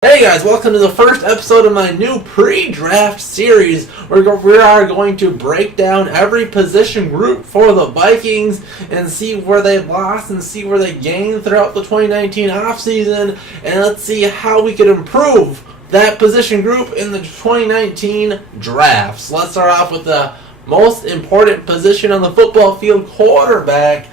Hey guys, welcome to the first episode of my new pre-draft series. We are going to break down every position group for the Vikings and see where they lost and see where they gained throughout the 2019 offseason, and let's see how we could improve that position group in the 2019 draft. So let's start off with the most important position on the football field, quarterback.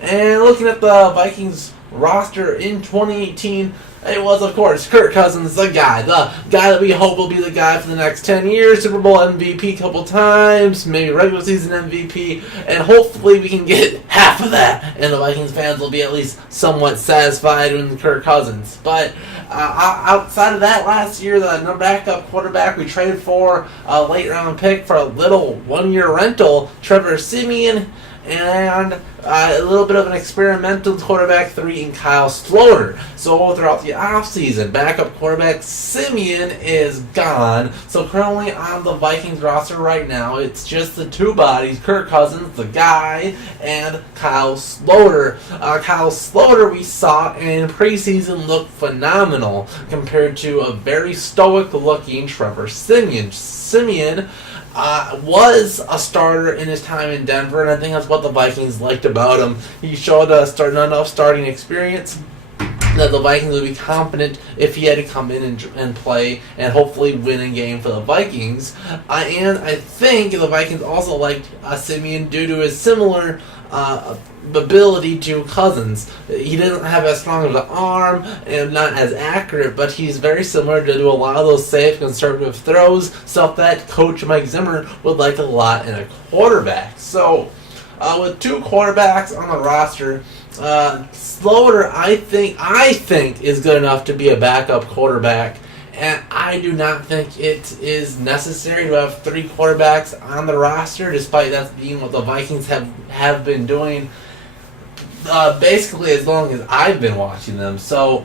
And looking at the Vikings roster in 2018, it was, of course, Kirk Cousins, the guy that we hope will be the guy for the next 10 years, Super Bowl MVP a couple times, maybe regular season MVP, and hopefully we can get half of that, and the Vikings fans will be at least somewhat satisfied with Kirk Cousins. But outside of that, last year, the backup quarterback we traded for a late-round pick for a little one-year rental, Trevor Siemian, and a little bit of an experimental quarterback 3 in Kyle Sloter. So throughout the offseason, backup quarterback Siemian is gone. So currently on the Vikings roster right now, it's just the two bodies, Kirk Cousins, the guy, and Kyle Sloter. Kyle Sloter, we saw in preseason, look phenomenal compared to a very stoic-looking Trevor Siemian. Siemian was a starter in his time in Denver, and I think that's what the Vikings liked about him. He showed enough starting experience that the Vikings would be confident if he had to come in and play and hopefully win a game for the Vikings. And I think the Vikings also liked Siemian due to his similar ability to Cousins. He doesn't have as strong of an arm and not as accurate, but he's very similar to do a lot of those safe, conservative throws, stuff that Coach Mike Zimmer would like a lot in a quarterback. So, with two quarterbacks on the roster, Sloter, I think is good enough to be a backup quarterback, and I do not think it is necessary to have three quarterbacks on the roster, despite that being what the Vikings have been doing basically as long as I've been watching them. So,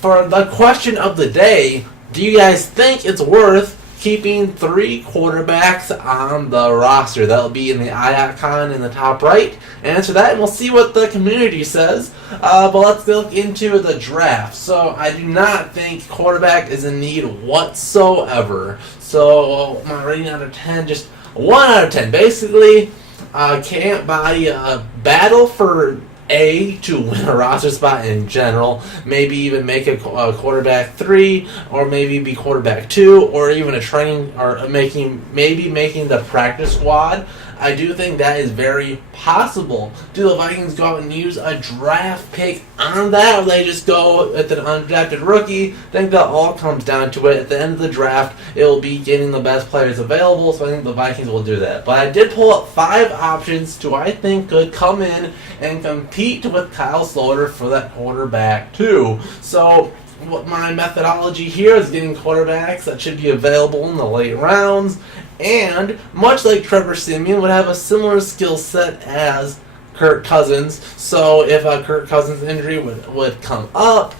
for the question of the day, do you guys think it's worth keeping three quarterbacks on the roster? That'll be in the icon in the top right. Answer that, and we'll see what the community says. But let's look into the draft. So I do not think quarterback is in need whatsoever. So my rating out of 10, just 1 out of 10. Basically, can't buy a battle for to win a roster spot in general, maybe even make a quarterback 3, or maybe be quarterback 2, or even a training, or making the practice squad. I do think that is very possible. Do the Vikings go out and use a draft pick on that, or they just go with an undrafted rookie? I think that all comes down to it. At the end of the draft, it will be getting the best players available, so I think the Vikings will do that. But I did pull up 5 options who I think could come in and compete with Kyle Sloter for that quarterback too. So what my methodology here is getting quarterbacks that should be available in the late rounds, and much like Trevor Siemian, would have a similar skill set as Kirk Cousins. So if a Kirk Cousins injury would come up,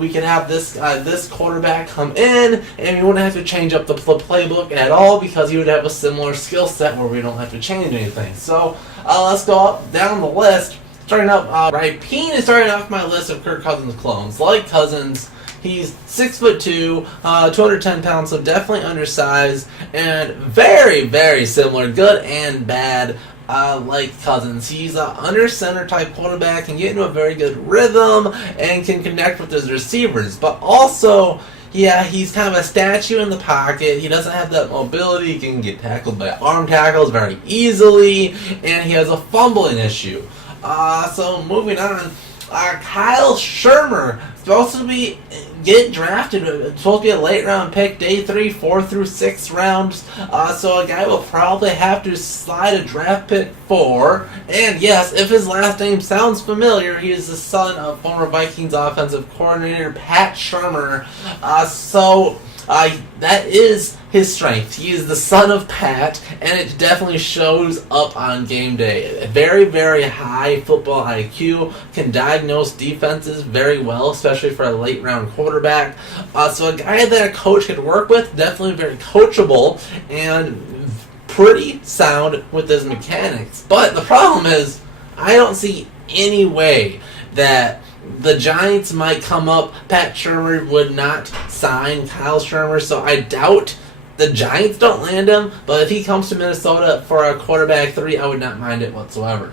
we could have this quarterback come in, and we wouldn't have to change up the playbook at all because he would have a similar skill set where we don't have to change anything. So let's go up down the list. Starting up, Peen is starting off my list of Kirk Cousins clones. Like Cousins, he's 6'2", 210 pounds, so definitely undersized, and very, very similar, good and bad, like Cousins. He's an under-center type quarterback, can get into a very good rhythm, and can connect with his receivers, but also, yeah, he's kind of a statue in the pocket. He doesn't have that mobility. He can get tackled by arm tackles very easily, and he has a fumbling issue. So moving on, Kyle Shermer, supposed to get drafted, supposed to be a late round pick, day 3, 4 through 6 rounds. So a guy will probably have to slide a draft pick for. And yes, if his last name sounds familiar, he is the son of former Vikings offensive coordinator Pat Shermer. That is his strength. He is the son of Pat, and it definitely shows up on game day. Very, very high football IQ, can diagnose defenses very well, especially for a late round quarterback. So a guy that a coach could work with, definitely very coachable, and pretty sound with his mechanics. But the problem is, I don't see any way that the Giants might come up. Pat Shurmur would not sign Kyle Shurmur, so I doubt the Giants don't land him. But if he comes to Minnesota for a quarterback 3, I would not mind it whatsoever.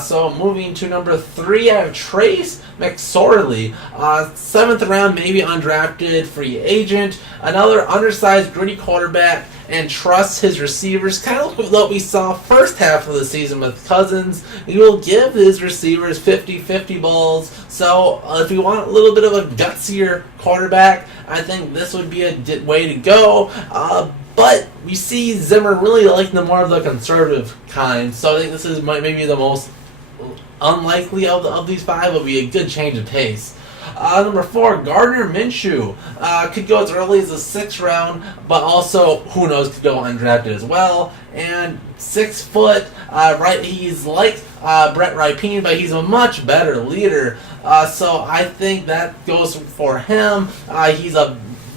So moving to number 3, I have Trace McSorley, 7th round, maybe undrafted free agent. Another undersized, gritty quarterback, and trusts his receivers. Kind of like what we saw first half of the season with Cousins. He will give his receivers 50-50 balls. So if you want a little bit of a gutsier quarterback, I think this would be a way to go. But we see Zimmer really liking the more of the conservative kind, so I think this is maybe the most unlikely of these 5. Will be a good change of pace. Number 4, Gardner Minshew. Could go as early as the 6th round, but also, who knows, could go undrafted as well. And 6 foot, right? He's like Brett Ripien, but he's a much better leader. So I think that goes for him.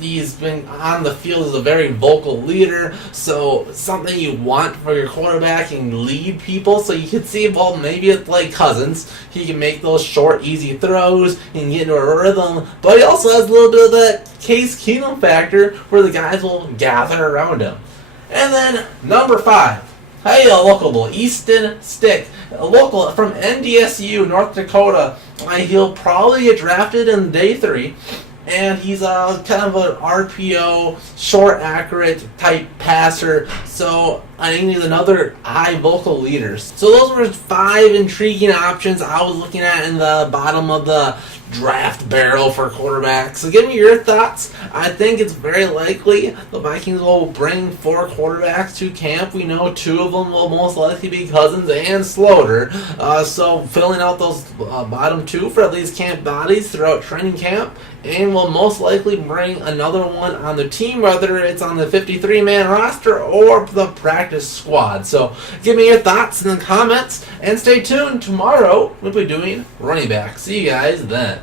He's been on the field as a very vocal leader, so something you want for your quarterback and lead people. So you could see, well, maybe it's like Cousins. He can make those short, easy throws and get into a rhythm, but he also has a little bit of that Case Keenum factor where the guys will gather around him. And then number 5, hey, a local, Easton Stick, a local from NDSU, North Dakota. He'll probably get drafted in day 3. And he's kind of an RPO, short, accurate type passer. So I think he's another high vocal leader. So those were 5 intriguing options I was looking at in the bottom of the draft barrel for quarterbacks. So give me your thoughts. I think it's very likely the Vikings will bring 4 quarterbacks to camp. We know 2 of them will most likely be Cousins and Slaughter. So filling out those bottom 2 for at least camp bodies throughout training camp. And will most likely bring another one on the team, whether it's on the 53-man roster or the practice squad. So give me your thoughts in the comments, and stay tuned. Tomorrow we'll be doing running back. See you guys then.